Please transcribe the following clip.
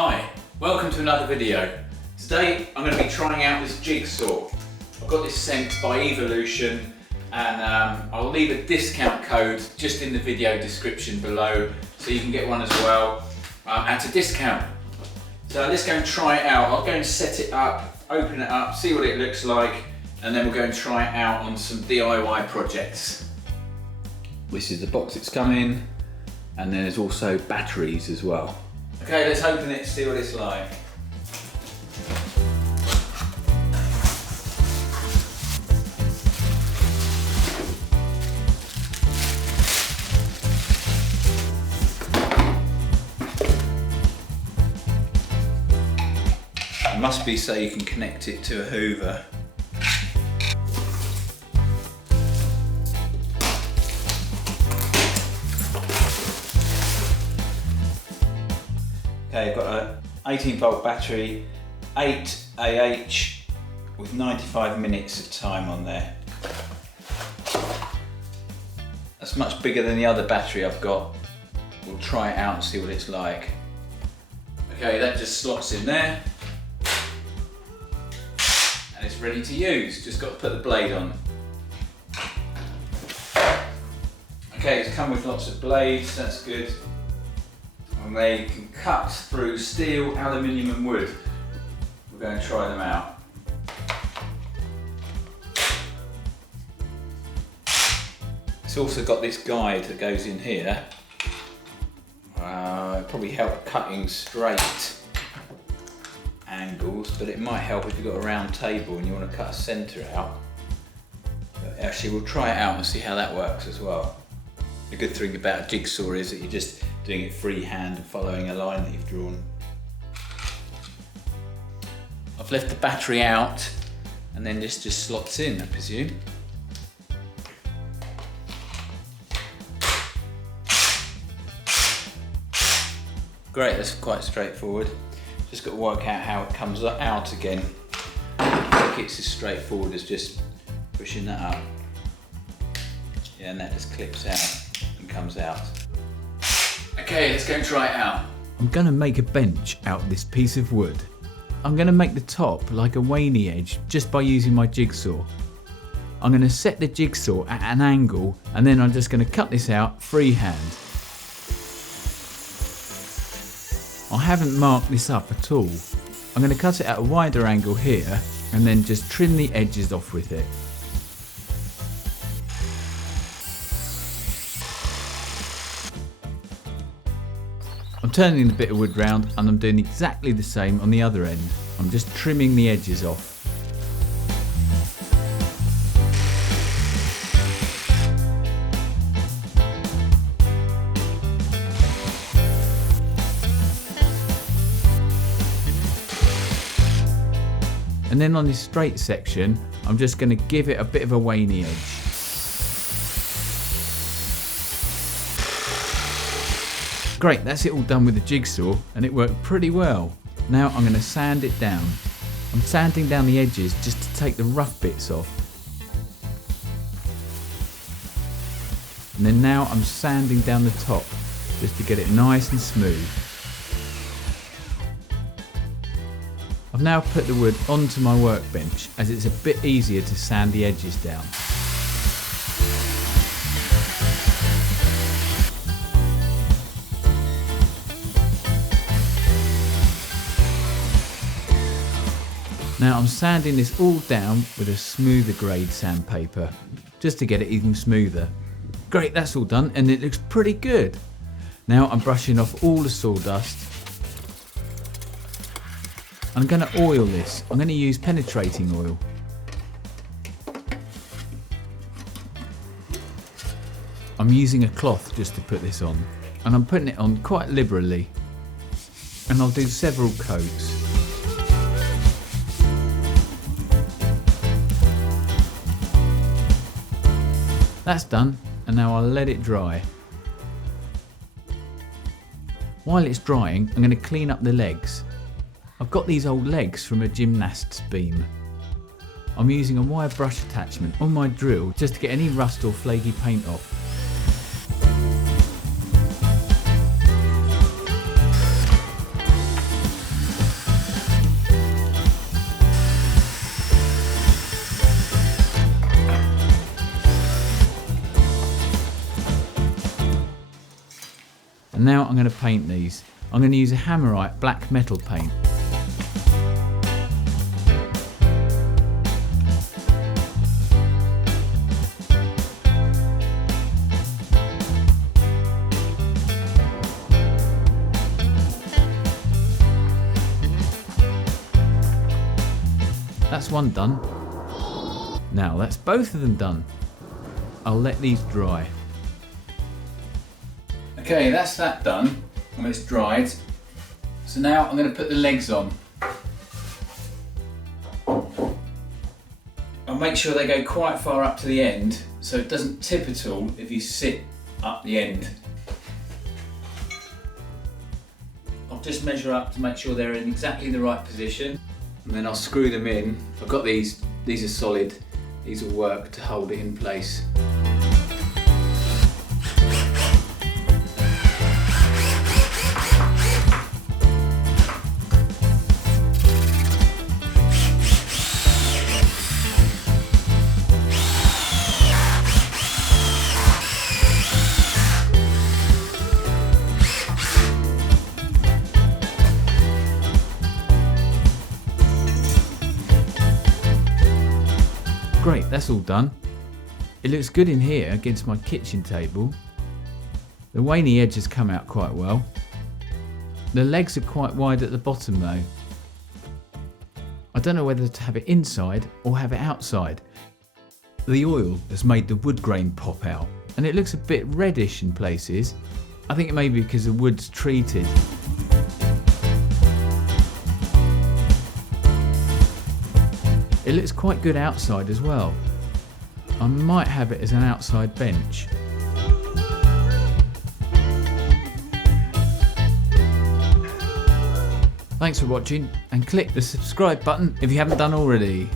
Hi, welcome to another video. Today I'm going to be trying out this jigsaw. I've got this sent by Evolution and I'll leave a discount code just in the video description below so you can get one as well at a discount. So let's go and try it out. I'll go and set it up, open it up, see what it looks like, and then we'll go and try it out on some DIY projects. This is the box it's come in, and then there's also batteries as well. Okay, let's open it and see what it's like. It must be so you can connect it to a Hoover. Okay, I've got a 18-volt battery, 8 AH with 95 minutes of time on there. That's much bigger than the other battery I've got. We'll try it out and see what it's like. Okay, that just slots in there. And it's ready to use, just got to put the blade on. Okay, it's come with lots of blades, that's good. And they can cut through steel, aluminium and wood. We're going to try them out. It's also got this guide that goes in here. It'll probably help cutting straight angles, but it might help if you've got a round table and you want to cut a centre out. But actually we'll try it out and see how that works as well. The good thing about a jigsaw is that you're just doing it freehand and following a line that you've drawn. I've left the battery out and then this just slots in, I presume. Great, that's quite straightforward. Just got to work out how it comes out again. I think it's as straightforward as just pushing that up. Yeah, and that just clips out and comes out. Okay, let's go and try it out. I'm going to make a bench out of this piece of wood. I'm going to make the top like a Waney edge just by using my jigsaw. I'm going to set the jigsaw at an angle and then I'm just going to cut this out freehand. I haven't marked this up at all. I'm going to cut it at a wider angle here and then just trim the edges off with it. I'm turning the bit of wood round and I'm doing exactly the same on the other end. I'm just trimming the edges off. And then on this straight section, I'm just going to give it a bit of a Waney edge. Great, that's it all done with the jigsaw and it worked pretty well. Now I'm going to sand it down. I'm sanding down the edges just to take the rough bits off. And then now I'm sanding down the top just to get it nice and smooth. I've now put the wood onto my workbench as it's a bit easier to sand the edges down. Now I'm sanding this all down with a smoother grade sandpaper, just to get it even smoother. Great, that's all done and it looks pretty good. Now I'm brushing off all the sawdust. I'm going to oil this. I'm going to use penetrating oil. I'm using a cloth just to put this on, and I'm putting it on quite liberally. And I'll do several coats. That's done, and now I'll let it dry. While it's drying, I'm going to clean up the legs. I've got these old legs from a gymnast's beam. I'm using a wire brush attachment on my drill just to get any rust or flaky paint off. And now I'm going to paint these. I'm going to use a Hammerite black metal paint. That's one done. Now that's both of them done. I'll let these dry. Okay, that's that done. And it's dried. So now I'm going to put the legs on. I'll make sure they go quite far up to the end so it doesn't tip at all if you sit up the end. I'll just measure up to make sure they're in exactly the right position, and then I'll screw them in. I've got these are solid, these will work to hold it in place. Great, that's all done. It looks good in here against my kitchen table. The Waney edge has come out quite well. The legs are quite wide at the bottom though. I don't know whether to have it inside or have it outside. The oil has made the wood grain pop out and it looks a bit reddish in places. I think it may be because the wood's treated. It looks quite good outside as well. I might have it as an outside bench. Thanks for watching and click the subscribe button if you haven't done already.